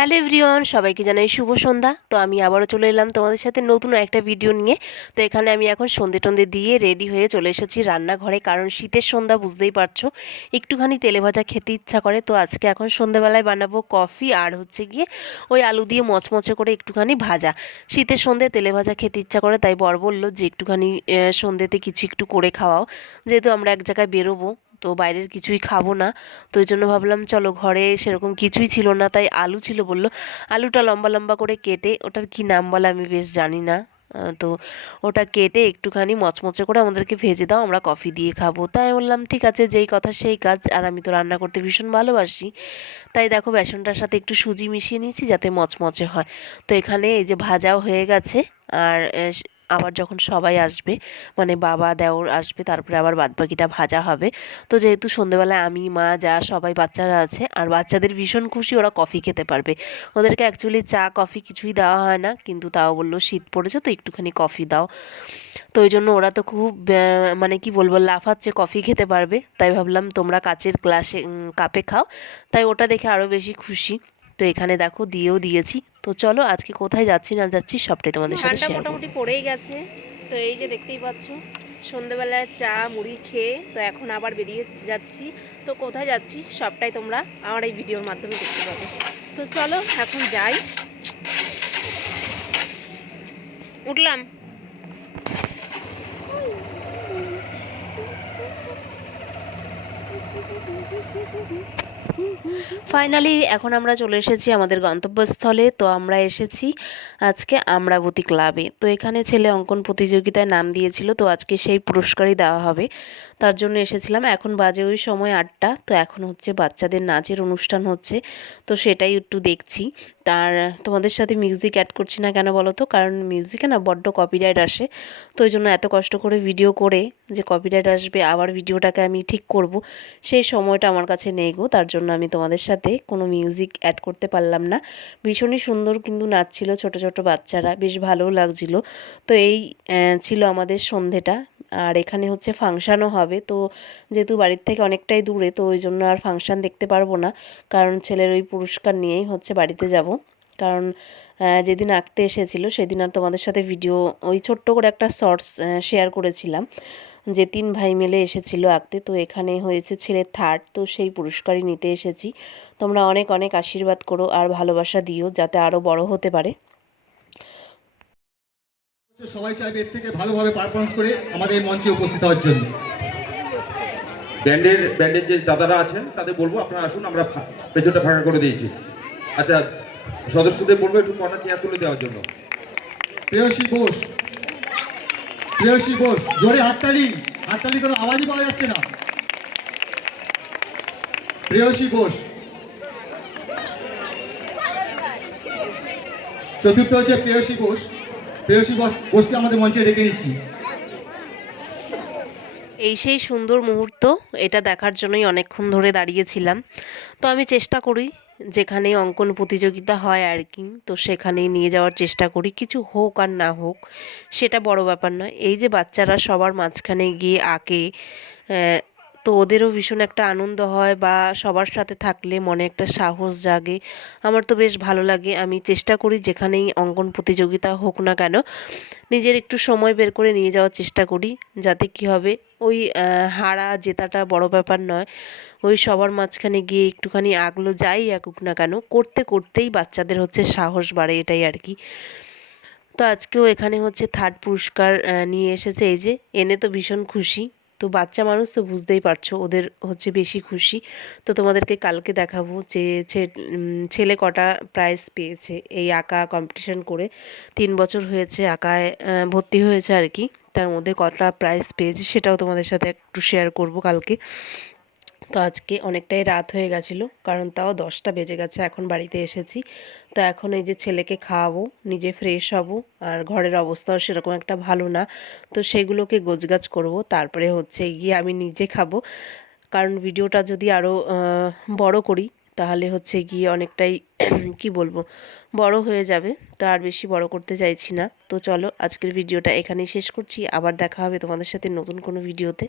Hello everyone, সবাইকে জানাই শুভ সন্ধ্যা। তো আমি আবারও চলে এলাম তোমাদের সাথে নতুন একটা ভিডিও নিয়ে। তো এখানে আমি এখন সন্ধে টন্ধে দিয়ে রেডি হয়ে চলে এসেছি রান্নাঘরে, কারণ শীতের সন্ধ্যা বুঝতেই পারছো, একটুখানি তেলে ভাজা খেতে ইচ্ছা করে। তো আজকে এখন সন্ধ্যেবেলায় বানাবো কফি আর হচ্ছে গিয়ে ওই আলু দিয়ে মচমচে করে একটুখানি ভাজা। শীতের সন্ধ্যে তেলে ভাজা খেতে ইচ্ছা করে, তাই বর বললো যে একটুখানি সন্ধ্যেতে কিছু একটু করে খাওয়াও, যেহেতু আমরা এক জায়গায় বেরোবো, তো বাইরের কিছুই খাবো না। তো ওই জন্য ভাবলাম চলো, ঘরে সেরকম কিছুই ছিল না, তাই আলু ছিল বললো। আলুটা লম্বা লম্বা করে কেটে, ওটার কি নাম বলে আমি বেশ জানি না, তো ওটা কেটে একটুখানি মচমচে করে আমাদেরকে ভেজে দাও, আমরা কফি দিয়ে খাবো। তাই বললাম ঠিক আছে, যেই কথা সেই কাজ। আর আমি তো রান্না করতে ভীষণ ভালোবাসি, তাই দেখো বেসনটার সাথে একটু সুজি মিশিয়ে নিয়েছি যাতে মচমচে হয়। তো এখানে এই যে ভাজাও হয়ে গেছে। আর আবার যখন সবাই আসবে, মানে বাবা দেওর আসবে, তারপরে আবার বাদবাকিটা ভাজা হবে। তো যেহেতু সন্ধেবেলায় আমি, মা, যা সবাই বাচ্চারা আছে, আর বাচ্চাদের ভীষণ খুশি, ওরা কফি খেতে পারবে। ওদেরকে অ্যাকচুয়ালি চা কফি কিছুই দেওয়া হয় না, কিন্তু তাও বললো শীত পড়েছে তো একটুখানি কফি দাও। তো ওই জন্য ওরা তো খুব মানে কি বলবো, লাফাচ্ছে কফি খেতে পারবে। তাই ভাবলাম তোমরা কাচের গ্লাসে কাপে খাও, তাই ওটা দেখে আরও বেশি খুশি। তো এখানে দেখো দিয়েও দিয়েছি। তো চলো আজকে কোথায় যাচ্ছি না যাচ্ছি সবটাই তোমাদের সাথে শেয়ার করব। মোটামুটি পড়েই গেছে। তো এই যে দেখতেই পাচ্ছ, সন্ধেবেলায় চা মুড়ি খেয়ে তো এখন আবার বেরিয়ে যাচ্ছি। তো কোথায় যাচ্ছি সবটাই তোমরা আমার এই ভিডিওর মাধ্যমে দেখতে পাবে। তো চলো এখন যাই। উঠলাম। ফাইনালি এখন আমরা চলে এসেছি আমাদের গন্তব্যস্থলে। তো আমরা এসেছি আজকে আমরাবতী ক্লাবে। তো এখানে ছেলে অঙ্কন প্রতিযোগিতায় নাম দিয়েছিল, তো আজকে সেই পুরস্কারই দেওয়া হবে, তার জন্য এসেছিলাম। এখন বাজে ওই সময় 8টা। তো এখন হচ্ছে বাচ্চাদের নাচের অনুষ্ঠান হচ্ছে, তো সেটাই একটু দেখছি। তার তোমাদের সাথে মিউজিক অ্যাড করছি না কেন বলো তো, কারণ মিউজিকে না বড্ড কপিরাইট আসে। তো ওই জন্য এত কষ্ট করে ভিডিও করে যে কপিরাইট আসবে, আবার ভিডিওটাকে আমি ঠিক করব, সেই সময়টা আমার কাছে নেই গো। তার জন্য আমি তোমাদের সাথে কোনো মিউজিক অ্যাড করতে পারলাম না। ভীষণই সুন্দর কিন্তু নাচছিল ছোট ছোট বাচ্চারা, বেশ ভালোও লাগছিল। তো এই ছিল আমাদের সন্ধেটা। আর এখানে হচ্ছে ফাংশানও হবে। তো যেহেতু বাড়ির থেকে অনেকটাই দূরে, তো ওই জন্য আর ফাংশান দেখতে পারবো না, কারণ ছেলের ওই পুরস্কার নিয়েই হচ্ছে বাড়িতে যাব। কারণ যেদিন আঁকতে এসেছিল সেদিন আর তোমাদের সাথে ভিডিও, ওই ছোট্ট করে একটা শর্টস শেয়ার করেছিলাম, যে 3 ভাই মিলে এসেছিল আঁকতে। তো এখানে হয়েছে ছেলে থার্ড, তো সেই পুরস্কারই নিতে এসেছি। তোমরা অনেক অনেক আশীর্বাদ করো আর ভালোবাসা দিও, যাতে আরও বড় হতে পারে। সবাই চাইবে এর থেকে ভালোভাবে পারফরমেন্স করে আমাদের মঞ্চে উপস্থিত হওয়ার জন্য। ব্যান্ডের যে দাদারা আছেন তাদের বলবো আপনারা আসুন, আমরা পেছনটা ফাঁকা করে দিয়েছি। আচ্ছা, সদস্যদের বলবো একটু কটা চেয়ার তুলে দেওয়ার জন্য। প্রেয়সী বোস, প্রেয়সী বোস, জোরে হাততালি, হাততালি কোনো আওয়াজই পাওয়া যাচ্ছে না। প্রেয়সী বোস। চতুর্থ হচ্ছে প্রেয়সী বোস। প্রেয়সী বোসকে আমাদের মঞ্চে ডেকে নিচ্ছি। এই সেই সুন্দর মুহূর্ত, এটা দেখার জন্যই অনেকক্ষণ ধরে দাঁড়িয়েছিলাম। তো আমি চেষ্টা করি যেখানে অঙ্কন প্রতিযোগিতা হয় আর কি, তো সেখানেই নিয়ে যাওয়ার চেষ্টা করি, কিছু হোক আর না হোক সেটা বড় ব্যাপার নয়। এই যে বাচ্চারা সবার মাঝখানে গিয়ে আঁকে, তো ওদেরও ভীষণ একটা আনন্দ হয়, বা সবার সাথে থাকলে মনে একটা সাহস জাগে। আমার তো বেশ ভালো লাগে। আমি চেষ্টা করি যেখানেই অঙ্কন প্রতিযোগিতা হোক না কেন, নিজের একটু সময় বের করে নিয়ে যাওয়ার চেষ্টা করি, যাতে কি হবে, ওই হারা জেতাটা বড় ব্যাপার নয়, ওই সবার মাঝখানে গিয়ে একটুখানি আগলো যাই আঁকুক না কেন, করতে করতেই বাচ্চাদের হচ্ছে সাহস বাড়ে, এটাই আর কি। তো আজকেও এখানে হচ্ছে থার্ড পুরস্কার নিয়ে এসেছে, এই যে এনে তো ভীষণ খুশি। তো বাচ্চা মানুষ তো বুঝতেই পারছো, ওদের হচ্ছে বেশি খুশি। তো তোমাদেরকে কালকে দেখাবো যে ছেলে কটা প্রাইজ পেয়েছে এই আঁকা কম্পিটিশন করে। 3 বছর হয়েছে আঁকায় ভর্তি হয়েছে আর কি, তার মধ্যে কটা প্রাইজ পেয়েছে সেটাও তোমাদের সাথে একটু শেয়ার করব কালকে। তো আজকে অনেকটাই রাত হয়ে গেছিলো, কারণ তাও 10টা বেজে গেছে এখন বাড়িতে এসেছি। তো এখন এই যে ছেলেকে খাওয়াবো, নিজে ফ্রেশ হব, আর ঘরের অবস্থাও সেরকম একটা ভালো না, তো সেগুলোকে গোছগাছ করব, তারপরে হচ্ছে গিয়ে আমি নিজে খাবো। কারণ ভিডিওটা যদি আরও বড় করি, তাহলে হচ্ছে গিয়ে অনেকটাই কি বলবো, বড় হয়ে যাবে। তো আর বেশি বড় করতে চাইছি না। তো চলো আজকের ভিডিওটা এখানেই শেষ করছি, আবার দেখা হবে তোমাদের সাথে নতুন কোনো ভিডিওতে।